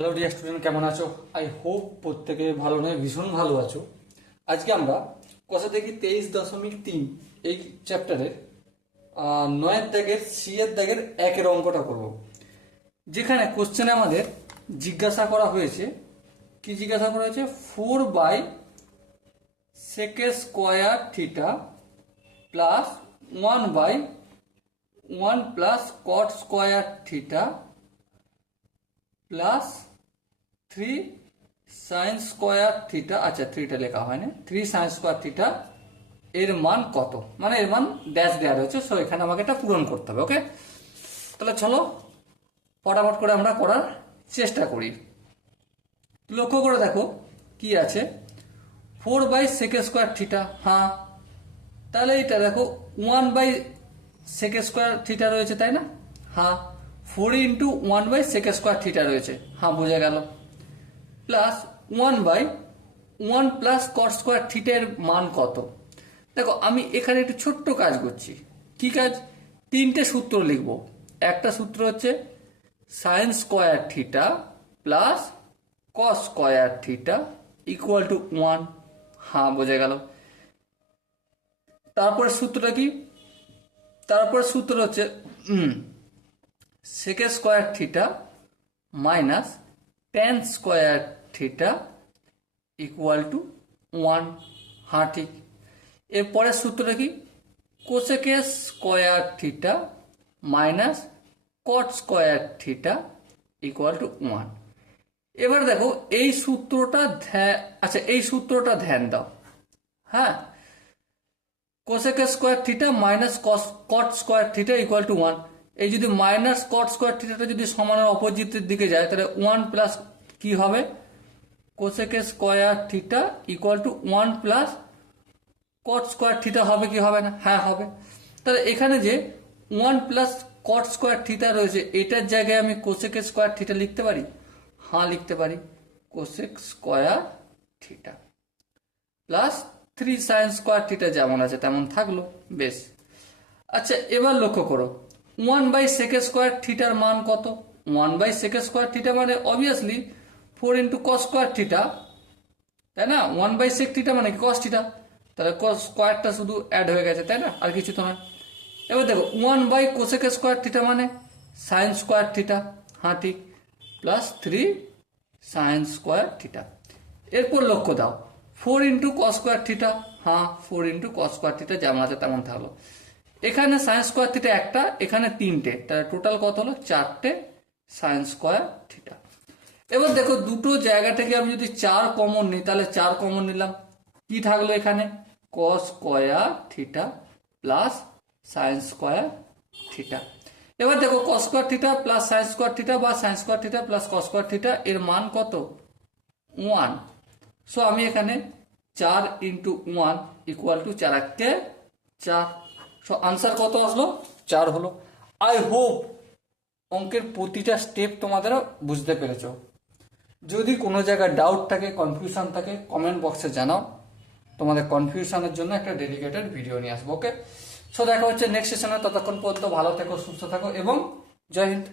Hello dear student কেমন আছো? I hope প্রত্যেকে ভালো নয়, ভীষণ ভালো আছো। আজকে আমরা কষা দেখি তেইশ দশমিক তিন এই চ্যাপ্টারে নয়ের দাগের সি এর দাগের একের অঙ্কটা করব। যেখানে কোশ্চেনে আমাদের জিজ্ঞাসা করা হয়েছে। কি জিজ্ঞাসা করা হয়েছে? Four by sec square theta plus one by one plus cot square theta plus three sine square theta আচ্ছা থ্রিটা লেখা হয়নি। থ্রি সাইন স্কোয়ার থিটা, এর মান কত? মানে এর মান ড্যাশ দেওয়া রয়েছে সো এখানে আমাকে এটা পূরণ করতে হবে ওকে তাহলে চলো, ফটাফট করে আমরা করার চেষ্টা করি। লক্ষ্য করে দেখো, কি আছে? Four by sec square theta হ্যাঁ। তাহলে এটা দেখো one by sec square theta রয়েছে, তাই না? হ্যাঁ। Four into one by sec square theta রয়েছে। হ্যাঁ বোঝা গেল। Plus one by one plus cot square থিটের মান কত? দেখো, আমি এখানে একটু ছোট্ট কাজ করছি। কি কাজ? তিনটে সূত্র লিখব। একটা সূত্র হচ্ছে sine square theta plus cos square theta equal to one হ্যাঁ বোঝা গেল। তারপরে সূত্রটা কি? তারপরে সূত্র হচ্ছে sec square theta minus tan square theta equal to one হ্যাঁ ঠিক এরপরের সূত্রটা কি? Cosec square theta minus cot square theta equal to one. এবার দেখো, এই সূত্রটা আচ্ছা এই সূত্রটা ধ্যান দাও। হ্যাঁ? Cosec square theta minus cot square theta equal to one. এই যদি মাইনাস কট স্কোয়ার থিটাটা যদি সমানের অপোজিটের দিকে যায়, তাহলে ওয়ান প্লাস কি হবে? Cosec square theta equal to one plus cot square theta হবে কি হবে না? হ্যাঁ হবে। তাহলে এখানে যে one plus cot square theta রয়েছে, এটার জায়গায় আমি কোসেক স্কোয়ার থিটা লিখতে পারি? হ্যাঁ লিখতে পারি। Cosec square theta plus three sine square theta যেমন আছে, তেমন থাকল। বেশ। আচ্ছা এবার লক্ষ্য করো। ওয়ান বাই সেকে স্কোয়ার থিটার মান কত? One by sec square theta মানে obviously four into cos square theta তাই না? ওয়ান বাই সেক থিটা মানে কস থিটা তাহলে কস স্কোয়ারটা শুধু অ্যাড হয়ে গেছে, তাই না? আর কিছু তো নয়। এবার দেখো one by cosec square theta মানে সাইন স্কোয়ার থিটা হ্যাঁ ঠিক plus three sine square theta এরপর লক্ষ্য দাও four into cos square theta হ্যাঁ four into cos square theta যেমন আছে তেমন থাকল। এখানে সায়েন্স স্কোয়ার থিটা একটা, এখানে তিনটে। তাহলে টোটাল কত হলো? চারটে সায়েন্স স্কোয়ার থিটা এবার দেখো, দুটো জায়গা থেকে আমি যদি চার কমন নিই, তাহলে চার কমন নিলাম। কি থাকল এখানে? Cos square theta plus sine square theta এবার দেখো cos square theta plus sine square theta বা sine square theta plus cos square theta এর মান কত? ওয়ান সো আমি এখানে চার ইন্টু ওয়ান ইকুয়াল টু চার এককে চার। সো আনসার কত আসলো? চার হলো। আই হোপ অঙ্কের প্রতিটা স্টেপ তোমাদের বুঝতে পেরেছ। যদি কোনো জায়গায় ডাউট থাকে কনফিউশন থাকে কমেন্ট বক্সে জানাও। তোমাদের কনফিউশনের জন্য একটা ডেডিকেটেড ভিডিও নিয়ে আসব ওকে সো দেখা হচ্ছে নেক্সট সেশনে ততক্ষণ পর্যন্ত ভালো থেকো, সুস্থ থাকো এবং জয় হিন্দ।